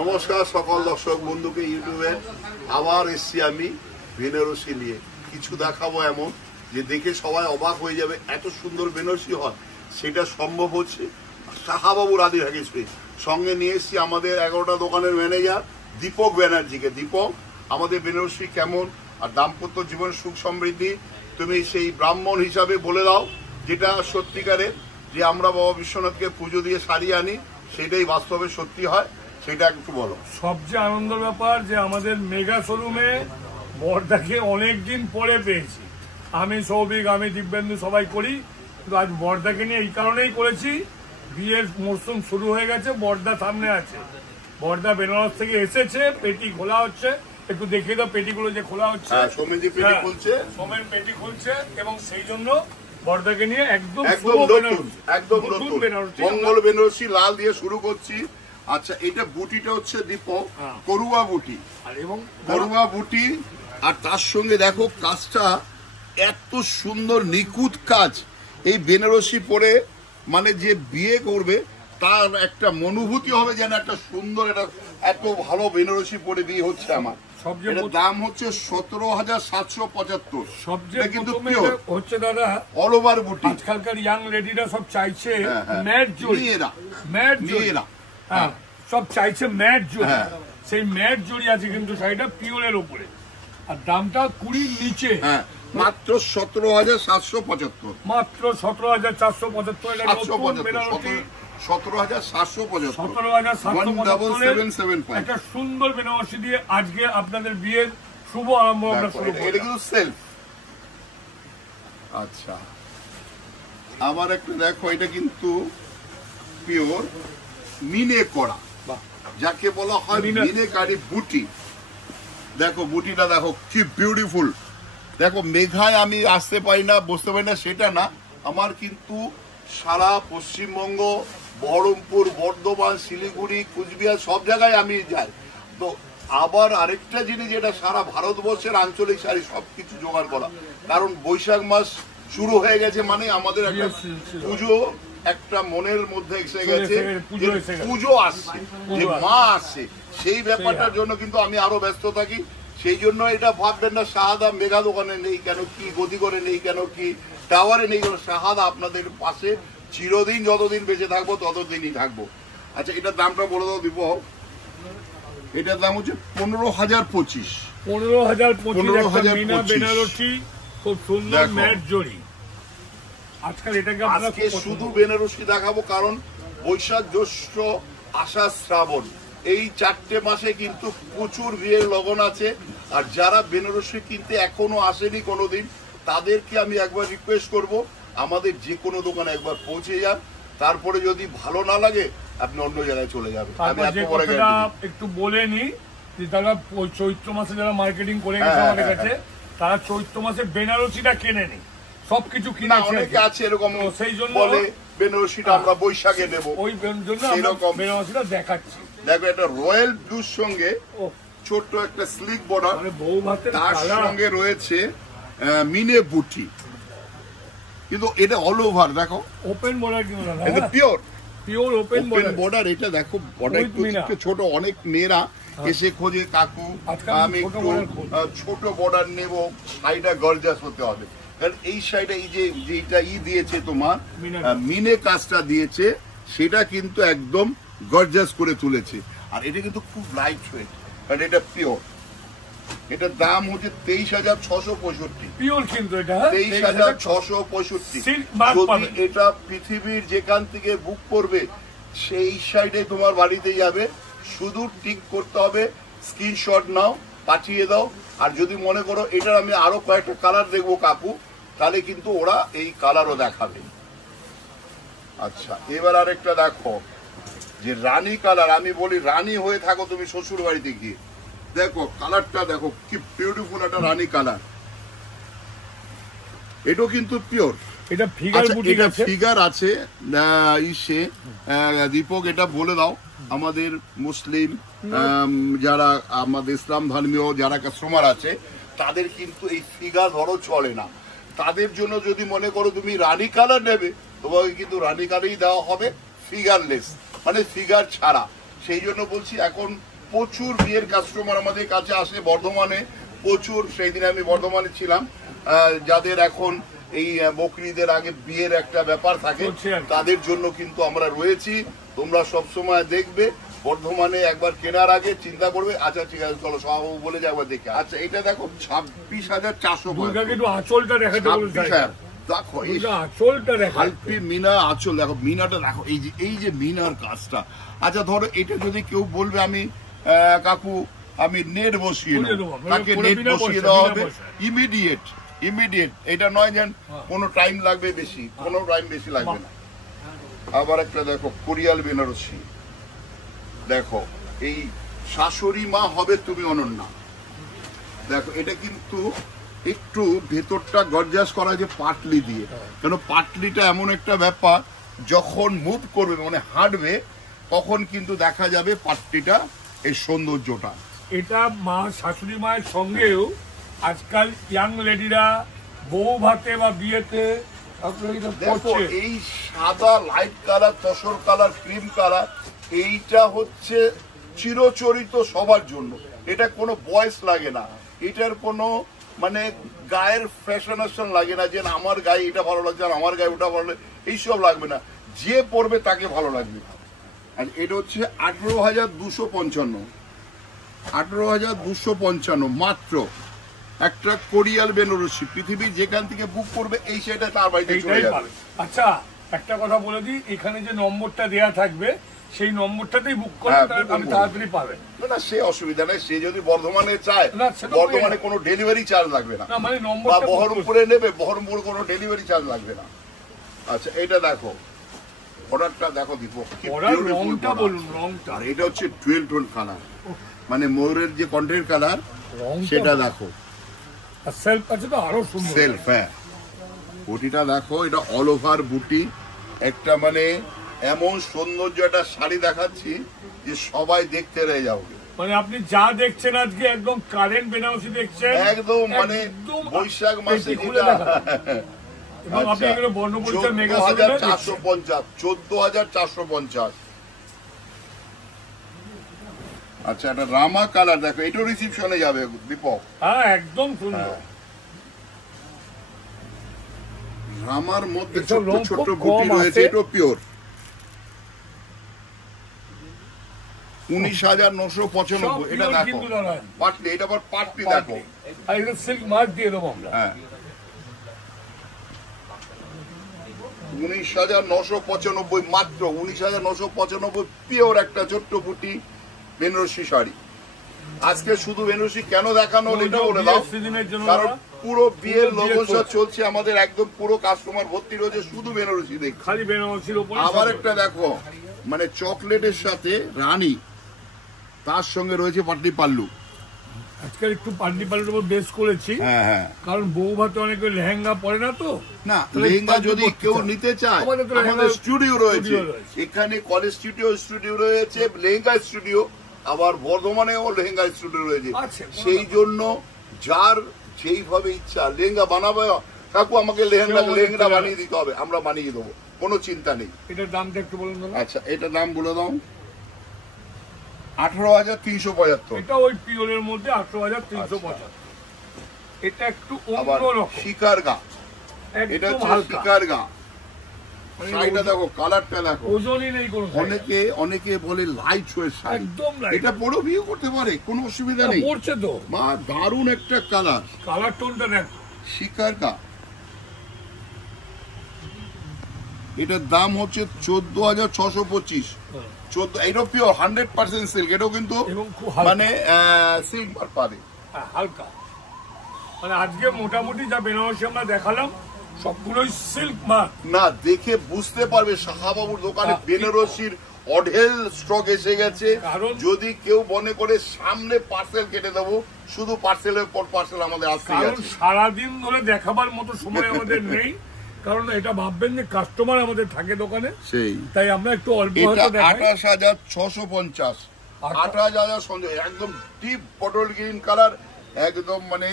নমস্কার সকল দর্শক বন্ধুকে ইউটিউবে আবার এসছি আমি বেনারসি নিয়ে কিছু দেখাবো এমন যে দেখে সবাই অবাক হয়ে যাবে এত সুন্দর বেনারসি হয় সেটা সম্ভব হচ্ছে শাহাবাবু রাধি ভাগেশ্বরী সঙ্গে নিয়ে এসছি আমাদের 11টা দোকানের ম্যানেজার দীপক ব্যানার্জিকে। দীপক, আমাদের বেনারসি কেমন আর দাম্পত্য জীবন সুখ সমৃদ্ধি তুমি সেই ব্রাহ্মণ হিসাবে বলে দাও যেটা সত্যিকারের যে আমরা বাবা বিশ্বনাথকে পুজো দিয়ে শাড়ি আনি সেটাই বাস্তবে সত্যি হয় সেটা একটু বলো। সবচেয়ে আনন্দের ব্যাপার যে আমাদের মেগা শোরুমে বর্দাকে অনেকদিন পরে পেয়েছি। আমি সৌভিক, আমি দিব্যেন্দু সবাই করি, কিন্তু আজ বর্দাকে নিয়ে এই কারণেই করেছি, বিয়ের মরশুম শুরু হয়ে গেছে, বর্দা সামনে আছে। বর্দা বেনারস থেকে এসেছে, পেটি খোলা হচ্ছে, একটু দেখিয়ে দাও পেটিগুলো যে খোলা হচ্ছে। সোমেন পেটি খুলছে এবং সেই জন্য বর্দাকে নিয়ে একদম নতুন মঙ্গল বেনারসি লাল দিয়ে শুরু করছি। আচ্ছা, এটা বুটিটা হচ্ছে দীপক করুয়া বুটি এবং করুয়া বুটি, আর তার সঙ্গে দেখো কাজটা এত সুন্দর নিখুঁত কাজ। এই বেনারসি পরে মানে যে বিয়ে করবে তার একটা অনুভূতি হবে যেন একটা সুন্দর এত ভালো বেনারসি পরে বিয়ে হচ্ছে আমার। দাম হচ্ছে 17,775। সবচেয়ে কিন্তু হচ্ছে দাদা অল ওভার বুটি। আজকালকার ইয়াং লেডিরা সব চাইছে ম্যাট জড়ি, ম্যাট জড়ি, হ্যাঁ সব চাইছে ম্যাট জড়ি। সেই ম্যাট জড়ি আছে কিন্তু শাড়িটা পিওরের উপরে, আর দামটা 20 নিচে, মাত্র 17,775। মাত্র 17,475। এটা নতুন বেনারসি 17,775 একটা সুন্দর বেনারসি দিয়ে আজকে আপনাদের বিয়ের শুভ আরম্ভ আমরা শুরু করব। এটা কিন্তু সেলফ। আচ্ছা, আমার একটা দেখো, এটা কিন্তু পিওর মিনে করা, যাকে বলা হয় মিনেকারি বুটি। দেখো বুটিটা দেখো কি বিউটিফুল। দেখো মেঘায় আমি আসতে পারি না, বসতে পারি না সেটা না, আমার কিন্তু সারা পশ্চিমবঙ্গ, বহরমপুর, বর্ধমান, শিলিগুড়ি, কুচবিহার সব জায়গায় আমি যাই। তো আবার আরেকটা জিনিস যেটা সারা ভারতবর্ষের আঞ্চলিক শাড়ি সবকিছু জোগাড় করা, কারণ বৈশাখ মাস শুরু হয়ে গেছে মানে আমাদের একটা পুজো একটা মনের মধ্যে এসে গেছে, পুজো আসছে, যে মা আসছে, সেই ব্যাপারটার জন্য কিন্তু আমি আরো ব্যস্ত থাকি। সেই জন্য এটা ভাববেন না শাহাদা মেঘা দোকানে নেই কেন, কি গদি করে নেই কেন, কি টাওয়ারে নেই কেন, শাহাদা আপনাদের পাশে চিরদিন, যতদিন বেঁচে থাকবো ততদিনই থাকবো। আচ্ছা, এটার দামটা বলে দাও দীপক। এটার দাম হচ্ছে 15,025। 15,025 বেনারসি, খুব সুন্দর ম্যাট জড়ি। আজকাল এটাকে আজকে শুধু বেনারসি দেখাবো, কারণ বৈশাখ, জ্যৈষ্ঠ, আষাঢ়, শ্রাবণ এই 4টে মাসে কিন্তু প্রচুর বিয়ের লগন আছে। আর যারা বেনারসি কিনতে এখনো আসেনি কোনোদিন, তাদেরকে আমি একবার রিকোয়েস্ট করব আমাদের যে কোনো দোকানে একবার পৌঁছে যান, তারপরে যদি ভালো না লাগে আপনি অন্য জায়গায় চলে যাবেন। আমি একটু বলে নি যে তারা চৈত্র মাসে যারা মার্কেটিং করে গেছে আমাদের কাছে, তারা চৈত্র মাসে বেনারসিটা কেনে নি, সবকিছু কিনা অনেকে আছে এরকম, সেই জন্য বলে বেনারসিটা আমরা বৈশাখে নেব, ওই জন্য বেনারসিটা দেখাচ্ছি। দেখো এটা রয়্যাল ব্লুর সঙ্গে ছোট্ট একটা স্লিক বর্ডার, তার সঙ্গে রয়েছে মিনে বুটি, কিন্তু এটা অল ওভার দেখো ওপেন বর্ডার, কিন্তু পিওর ওপেন বর্ডার। এটা দেখো বর্ডার একটু ছোট, অনেক মেয়েরা এসে খোঁজে কাকু আমি একটু ছোট বর্ডার নেব, শাড়িটা গর্জাস হতে হবে। কারণ এই শাড়িটা এই যে যেটা দিয়েছে তোমার মিনে কাজটা দিয়েছে, সেটা কিন্তু একদম গর্জাস করে তুলেছে। আর এটা কিন্তু খুব লাইট ওয়েট, কারণ এটা পিওর। এটার দাম হচ্ছে 23,665। পিওর কিন্তু এটা 23,665। যদি এটা পৃথিবীর যেখান থেকে বুক করবে সেই সাইডে তোমার বাড়িতে যাবে, শুধু টিক করতে হবে, স্ক্রিনশট নাও, পাঠিয়ে দাও। আর যদি মনে করো এটার আমি আরো কয়েকটা কালার দেখবো কাকু, তাহলে কিন্তু ওরা এই কালারও দেখাবে। আচ্ছা, এবার আরেকটা দেখো যে রানী কালার। আমি বলি রানী হয়ে থাকো তুমি শ্বশুর বাড়িতে গিয়ে, দেখো কালারটা দেখো কি বিউটিফুল একটা রানী কালার। এটাও কিন্তু পিওর। এটা ফিগার আছে ইসে। দীপক, এটা বলে দাও আমাদের মুসলিম যারা আমাদের ইসলাম ধর্মীয় যারা কাস্টমার আছে, তাদের কিন্তু এই ফিগার ধরো চলে না। তাদের জন্য যদি মনে করো তুমি রানী কালার নেবে, তোমাকে কিন্তু রানী কালারই দেওয়া হবে, ফিগারলেস মানে ফিগার ছাড়া। সেই জন্য বলছি এখন প্রচুর বিয়ের কাস্টমার আমাদের কাছে আসে বর্ধমানে, প্রচুর। সেই দিন আমি বর্ধমানে ছিলাম, যাদের এখন এই বকরিদের আগে বিয়ের একটা ব্যাপার থাকে তাদের জন্য কিন্তু আমরা রয়েছি। তোমরা সবসময় দেখবে, বর্ধমানে একবার কেনার আগে চিন্তা করবে। আচ্ছা ঠিক আছে, চলো সভাবাবু বলে যাবো দেখে। আচ্ছা এটা দেখো 26,400। আঁচলটা দেখাতে দেখো মিনা আঁচল, দেখো মিনাটা দেখো, এই যে মিনার কাজটা। আচ্ছা ধরো এটা যদি কেউ বলবে আমি কাকু আমি নেট বসিয়ে নেবো, তাকে নেট বসিয়ে দেওয়া হবে ইমিডিয়েট। এটা নয় যেন কোনো টাইম লাগবে বেশি, কোনো টাইম বেশি লাগবে না। আবার একটা দেখো কোরিয়াল বেনারসি, দেখো এই শাশুড়ি মা হবে তুমি অনন্যা। দেখো এটা কিন্তু একটু ভেতরটা গর্জাস করা যে পাটলি দিয়ে, কেন পাটলিটা এমন একটা ব্যাপার যখন মুভ করবে মানে হাঁটবে তখন কিন্তু দেখা যাবে পাটলিটা এই সৌন্দর্যটা। এটা মা শাশুড়ি মায়ের সঙ্গেও আজকাল ইয়াং লেডিরা বউ ভাতে বা বিয়েতে দেখো এই সাদা light colour, tussar colour, cream colour, এইটা হচ্ছে চিরচরিত সবার জন্য। এটা কোনো বয়স লাগে না, এটার কোনো মানে গায়ের ফ্যাশনেশন লাগে না যে আমার গায়ে এটা ভালো লাগছে আর আমার গায়ে ওটা ভালো লাগে, এইসব লাগবে না। যে পরবে তাকে ভালো লাগবে। আর এটা হচ্ছে 18,255, 18,255 মাত্র একটা কোরিয়াল বেনারসি। পৃথিবীর যেখান থেকে বুক করবে এই সেটা তার বাড়িতে চলে যাবে। আচ্ছা একটা কথা বলে দিই, এখানে যে নম্বরটা দেয়া থাকবে সেই নম্বরটাতেই বুক করে আমি তাড়াতাড়ি পাবেন। না সে অসুবিধা নেই, সে যদি বর্ধমানে চায় বর্ধমানে কোনো ডেলিভারি চার্জ লাগবে না, মানে বা বহরমপুরে নেবে বহরমপুর কোনো ডেলিভারি চার্জ লাগবে না। আচ্ছা এটা দেখো অর্ডারটা দেখো দীপক, রংটা বলুন রংটা। আর এটা হচ্ছে ডুয়েল টোন কালার, মানে ময়ূরের যে কন্টের কালার সেটা দেখো। সেলফ আছে তো আরো সুন্দর সেলফ, হ্যাঁ বুটিটা দেখো, এটা অল ওভার বুটি, একটা মানে এমন সৌন্দর্য একটা শাড়ি দেখাচ্ছি যে সবাই দেখতে রয়ে যাবে। মানে আপনি যা দেখছেন আজকে একদম কারেন্ট বেনারসি দেখছেন, একদম মানে বৈশাখ মাসে এবং আপনি এগুলো বর্ণপরিচয় মেগা 1450, 14,450। আচ্ছা এটা রামা কালার দেখো, এটাও রিসিপশনে যাবে দীপক। হ্যাঁ একদম সুন্দর। রামার মধ্যে ছোট ছোট বুটি রয়েছে, এটাও পিওর। 19,995 এটা দেখো পাটলি, এটা আবার পাটলি দেখো, আর এটা সিল্ক মার্ক দিয়ে দেবো আমরা। হ্যাঁ 19,995 মাত্র 19,995 পিওর একটা ছোট্ট বুটি বেনারসি শাড়ি। আজকে শুধু বেনারসি কেন দেখানো হলো এটা বলে দাও, কারণ পুরো বিয়ের লগনসা চলছে আমাদের, একদম পুরো কাস্টমার ভর্তি রয়েছে শুধু বেনারসি দেখ, খালি বেনারসির উপর। আবার একটা দেখো মানে চকলেটের সাথে রানী, তার সঙ্গে রয়েছে পাটলি পাল্লু। আজকাল একটু পাটলি পাল্লুর উপর বেস করেছি, কারণ বউ ভাতে অনেকে লেহেঙ্গা পরে না তো। না লেহেঙ্গা যদি কেউ নিতে চায় আমাদের স্টুডিও রয়েছে, এখানে কলেজ স্টুডিও রয়েছে, লেহেঙ্গা স্টুডিও, আবার বর্ধমানেও লেহেঙ্গা স্টুডিও রয়েছে। সেই জন্য যার যেইভাবে ইচ্ছা লেহেঙ্গা বানাবে, কাকু আমাকে লেহেঙ্গা বানিয়ে দিতে হবে, আমরা বানিয়ে দেবো, কোনো চিন্তা নেই। এটার দামটা একটু বলুন। আচ্ছা এটার দাম বলে দাও। 18,375। এটা ওই পিওরের মধ্যে 18,375। এটা একটু অন্যরকম শিকার গা, এটা হচ্ছে শিকার গা। শাড়িটা দেখো, কালারটা দেখো, ওজনই নেই কোনো। অনেকে বলে লাইট ওয়েট শাড়ি, এটা বড় বিয়ে করতে পারে, কোনো অসুবিধা নেই, পড়ছে তো মা দারুণ একটা কালার টোনটা দেখো, শিকার গা। এটার দাম হচ্ছে 14,625। 14, এটাও পিওর 100% সিল্ক, এটাও কিন্তু মানে সিল্ক পাবে হালকা। মানে আজকে মোটামুটি যা বেনারসি আমরা দেখালাম সবগুলোই সিল্ক মার্ক। না দেখে বুঝতে পারবে শাহাবাবুর দোকানে বেনারসির অঢেল স্টক এসে গেছে। যদি কেউ মনে করে সামনে পার্সেল কেটে দেবো, শুধু পার্সেলের পর পার্সেল আমাদের আসতে আছে। সারাদিন ধরে দেখাবার মতো সময় আমাদের নেই, কারণ এটা ভাববেন যে কাস্টমার আমাদের থাকে দোকানে, সেই তাই আমরা একটু অল্প। 28,650, 28,000 একদম ডিপ বটল গ্রিন কালার, একদম মানে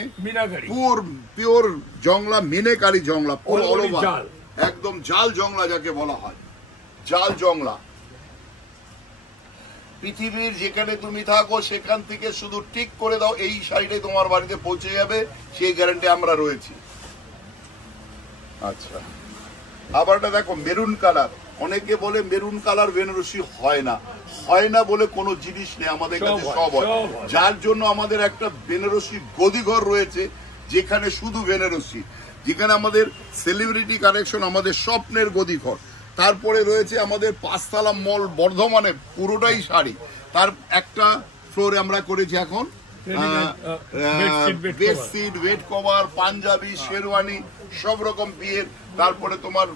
পিওর জংলা, মিনেকারি জংলা, পুরো অল ওভার একদম জাল জংলা যাকে বলা হয়, জাল জংলা। পৃথিবীর যেখানে তুমি থাকো সেখান থেকে শুধু টিক করে দাও, এই শাড়িটাই তোমার বাড়িতে পৌঁছে যাবে, সেই গ্যারান্টি আমরা রয়েছি। আচ্ছা, আবার এটা দেখো মেরুন কালার। অনেকে বলে মেরুন কালার বেনারসি হয় না, হয় না বলে কোনো জিনিস নেই, আমাদের কাছে সব হয়। যার জন্য আমাদের একটা বেনারসি গদিঘর রয়েছে, যেখানে শুধু বেনারসি, যেখানে আমাদের সেলিব্রিটি কালেকশন, আমাদের স্বপ্নের গদিঘর। তারপরে রয়েছে আমাদের 5 তলা মল বর্ধমানে, পুরোটাই শাড়ি। তার একটা ফ্লোরে আমরা করেছি এখন bedsheet, bed cover, panjabi, sherwani, সব রকম বিয়ের। তারপরে তোমার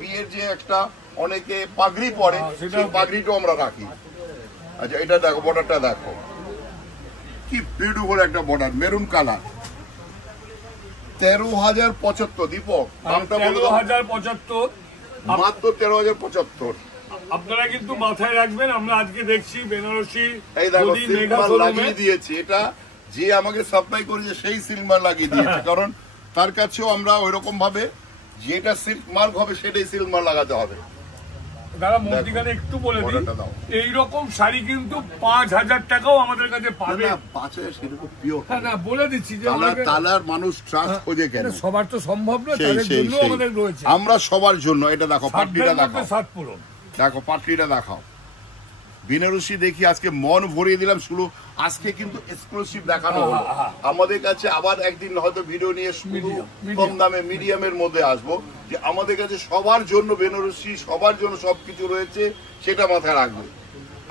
বিয়ের যে একটা অনেকে পাগড়ি পরে, সেই পাগড়িটাও আমরা রাখি। আচ্ছা, এটা দেখো, বর্ডারটা দেখো কি বিউটিফুল একটা বর্ডার, মেরুন কালার। 13,075 দীপক, দামটা বলে দাও। 13,075, মাত্র 13,075। আপনারা কিন্তু মাথায় রাখবেন, আমরা আজকে দেখছি বেনারসি এই দেখো সিলমার লাগিয়ে দিয়েছি, এটা যে আমাকে সাপ্লাই করেছে সেই সিলমার লাগিয়ে দিয়েছে, কারণ তার কাছেও আমরা ওইরকম ভাবে যেটা সিল্ক মার্ক হবে সেটাই সিলমার লাগাতে হবে। দাদা মধ্যিখানে একটু বলে দিই, এইরকম শাড়ি কিন্তু 5,000 টাকাও আমাদের কাছে পাবে। 5,000 সেরকম পিওর না, বলে দিচ্ছি যে তালার মানুষ ট্রাস্ট খোঁজে কেন, সবার তো সম্ভব না, তাদের জন্য আমাদের রয়েছে, আমরা সবার জন্য। এটা দেখো পাটলিটা দেখাও, সাত পূরণ দেখো পাটলিটা দেখাও। বেনারসি দেখি আজকে মন ভরিয়ে দিলাম শুধু। আজকে কিন্তু এক্সক্লুসিভ দেখানো হলো আমাদের কাছে। আবার একদিন হয়তো ভিডিও নিয়ে শুধু কম দামে মিডিয়ামের মধ্যে আসবো, যে আমাদের কাছে সবার জন্য বেনারসি, সবার জন্য সবকিছু রয়েছে, সেটা মাথায় রাখবে।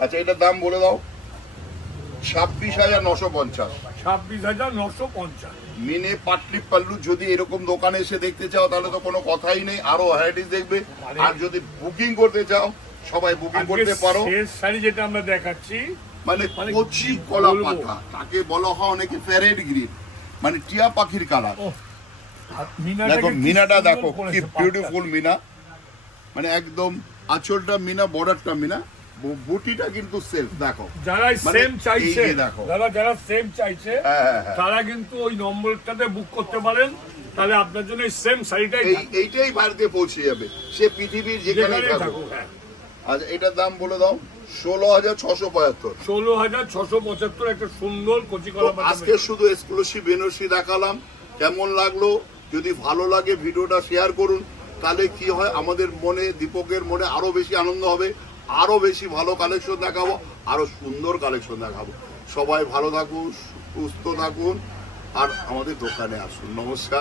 আচ্ছা, এটার দাম বলে দাও। 26,950। 26,950 মিনে পাটলি পাল্লু। যদি এরকম দোকানে এসে দেখতে চাও তাহলে তো কোনো কথাই নেই, আরো ভ্যারাইটিস দেখবে। আর যদি বুকিং করতে চাও, সবাই বুকিং করতে পারো। শেষ শাড়ি যেটা আমরা দেখাচ্ছি, মানে কচি কলা পাতা, তাকে বলা হয় অনেকে প্যারেড গ্রিন, মানে টিয়া পাখির কালার। দেখো মিনাটা দেখো কি বিউটিফুল মিনা, মানে একদম আঁচলটা মিনা, বর্ডারটা মিনা, বুটিটা কিন্তু সেলফ। দেখো যারা সেম চাইছে, দেখো যারা সেম চাইছে তারা কিন্তু ওই নম্বরটাতে বুক করতে পারেন, তাহলে আপনার জন্য সেম শাড়িটাই এইটাই বাড়িতে পৌঁছে যাবে, সে পৃথিবীর যেখানে থাকুক। আচ্ছা, এটার দাম বলে দাও। 16,675। 16,675 একটা সুন্দর কচি কলা পাতা। আজকে শুধু এক্সক্লুসিভ বেনারসি দেখালাম, কেমন লাগলো? যদি ভালো লাগে ভিডিওটা শেয়ার করুন, তাহলে কি হয় আমাদের মনে, দীপকের মনে আরো বেশি আনন্দ হবে, আরো বেশি ভালো কালেকশন দেখাবো, আরো সুন্দর কালেকশন দেখাবো। সবাই ভালো থাকুন, সুস্থ থাকুন, আর আমাদের দোকানে আসুন। নমস্কার।